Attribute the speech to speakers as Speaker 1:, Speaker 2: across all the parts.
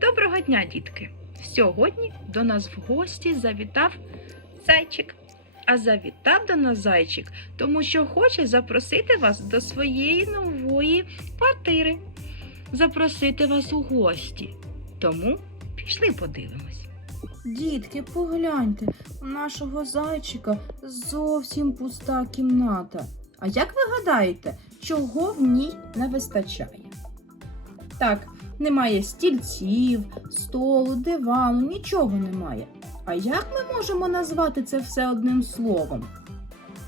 Speaker 1: Доброго дня, дітки! Сьогодні до нас в гості завітав зайчик. А завітав до нас зайчик, тому що хоче запросити вас до своєї нової квартири. Запросити вас у гості. Тому пішли подивимось.
Speaker 2: Дітки, погляньте, у нашого зайчика зовсім пуста кімната. А як ви гадаєте, чого в ній не вистачає? Так, немає стільців, столу, дивану, нічого немає. А як ми можемо назвати це все одним словом?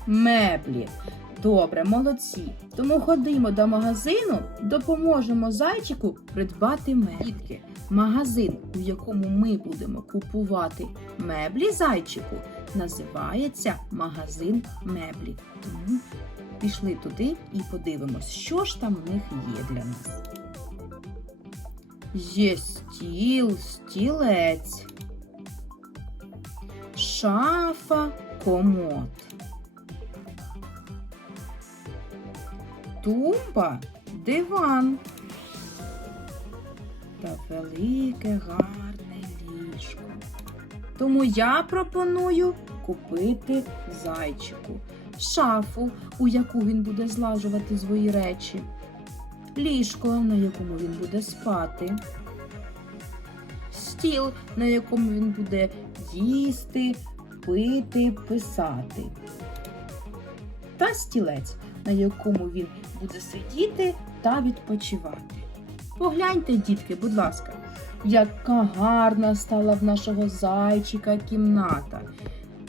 Speaker 2: Меблі. Добре, молодці. Тому ходимо до магазину, допоможемо зайчику придбати меблі. Магазин, у якому ми будемо купувати меблі зайчику, називається магазин меблі. Тому пішли туди і подивимось, що ж там в них є для нас. Є стіл, стілець, шафа, комод. Тумба, диван та велике гарне ліжко. Тому я пропоную купити зайчику шафу, у яку він буде злажувати свої речі, ліжко, на якому він буде спати, стіл, на якому він буде їсти, пити, писати, та стілець, на якому він буде сидіти та відпочивати. Погляньте, дітки, будь ласка, яка гарна стала в нашого зайчика кімната.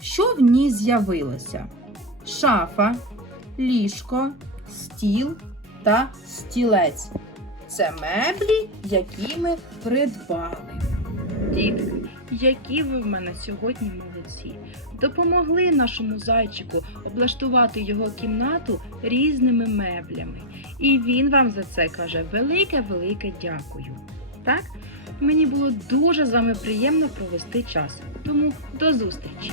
Speaker 2: Що в ній з'явилося? Шафа, ліжко, стіл та стілець. Це меблі, які ми придбали.
Speaker 1: Дітки, які ви в мене сьогодні молодці. Допомогли нашому зайчику облаштувати його кімнату різними меблями. І він вам за це каже велике-велике дякую. Так? Мені було дуже з вами приємно провести час. Тому до зустрічі!